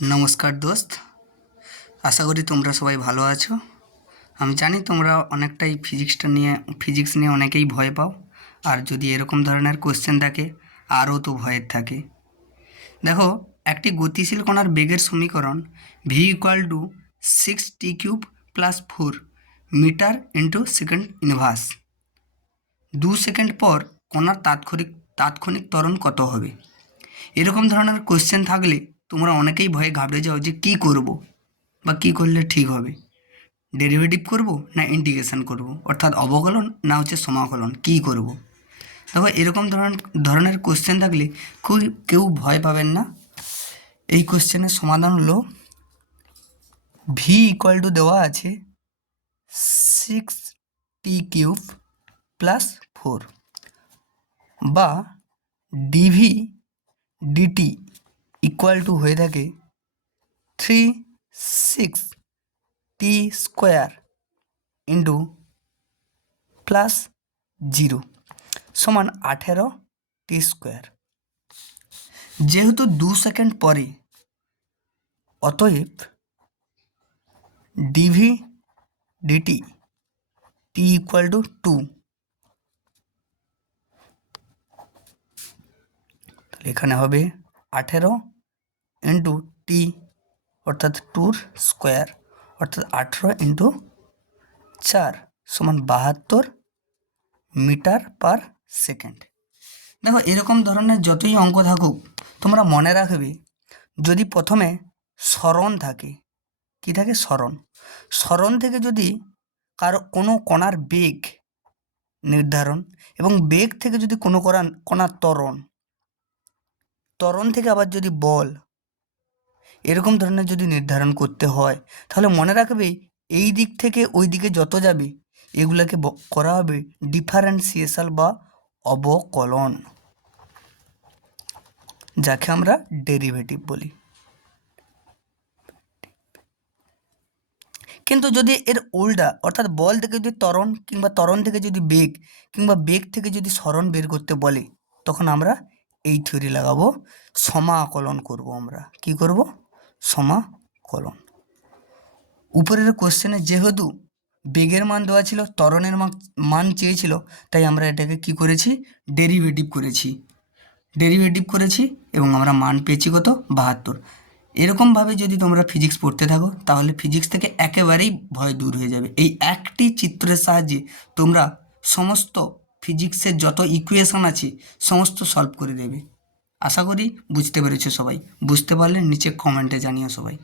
নমস্কার দোস্ত। আশা করি তোমরা সবাই ভালো আছো। আমি জানি তোমরা অনেকটাই ফিজিক্সটা নিয়ে ফিজিক্স নিয়ে অনেকেই ভয় পাও। আর যদি এরকম ধরনের কোশ্চেন থাকে, আরও তো ভয়ের থাকে। দেখো, একটি গতিশীল কণার বেগের সমীকরণ V equal to six T cube plus four metre into second inverse দু সেকেন্ড পর কণার তাৎক্ষণিক তাৎক্ষণিক ত্বরণ কত হবে? এরকম ধরনের কোশ্চেন থাকলে তোমরা অনেকেই ভয়ে ঘাবড়ে যাও যে কী করব বা কী করলে ঠিক হবে। ডেরিভেটিভ করব না ইন্টিগ্রেশন করব? অর্থাৎ অবকলন না হচ্ছে সমাকলন? কী করব? দেখো, এরকম ধরন ধরনের কোশ্চেন থাকলে খুব কেউ ভয় পাবেন না। এই কোশ্চেনের সমাধান হলো ভি ইকুয়াল টু দেওয়া আছে six T cube plus four বা ডিভি ডিটি ইকুয়াল টু হয়ে থাকে three six T square into plus zero সমান আঠেরো টি স্কোয়ার যেহেতু দু সেকেন্ড পরে, অতএব DV DT T equal to two তাহলে এখানে হবে আঠেরো ইন্টু টি অর্থাৎ টুর স্কোয়ার, অর্থাৎ আঠেরো ইন্টু চার, সমান বাহাত্তর মিটার পার সেকেন্ড। দেখো, এরকম ধরনের যতই অঙ্ক থাকুক, তোমরা মনে রাখবে, যদি প্রথমে স্মরণ থাকে, কি থাকে? স্মরণ। স্মরণ থেকে যদি কারও কোনো কণার বেগ নির্ধারণ এবং বেগ থেকে যদি কোনো কণা কণার ত্বরণ ত্বরণ থেকে আবার যদি বল এরকম ধরনের যদি নির্ধারণ করতে হয়, তাহলে মনে রাখবে এই দিক থেকে ওই দিকে যত যাবে, এগুলাকে করা হবে ডিফারেন্সিয়েশাল বা অবকলন। যাকে আমরা ডেরিভেটিভ বলি। কিন্তু যদি এর উল্টা, অর্থাৎ বল থেকে যদি তরণ কিংবা তরণ থেকে যদি বেগ কিংবা বেগ থেকে যদি স্মরণ বের করতে বলে, তখন আমরা এই থিওরি লাগাবো, সমাকলন করব আমরা। কি করব? সমাকলন উপরের কোশ্চেনে যেহেতু বেগের মান দেওয়া ছিল, ত্বরণের মান চেয়েছিল, তাই আমরা এটাকে কি করেছি? ডেরিভেটিভ করেছি। ডেরিভেটিভ করেছি এবং আমরা মান পেয়েছি কত? বাহাত্তর। এরকমভাবে যদি তোমরা ফিজিক্স পড়তে থাকো, তাহলে ফিজিক্স থেকে একেবারেই ভয় দূর হয়ে যাবে। এই একটি চিত্রের সাহায্যে তোমরা সমস্ত ফিজিক্সের যত ইকুয়েশন আছে, সমস্ত সলভ করে দেবে। আশা করি বুঝতে পেরেছ সবাই। বুঝতে পারলে নিচে কমেন্টে জানিও সবাই।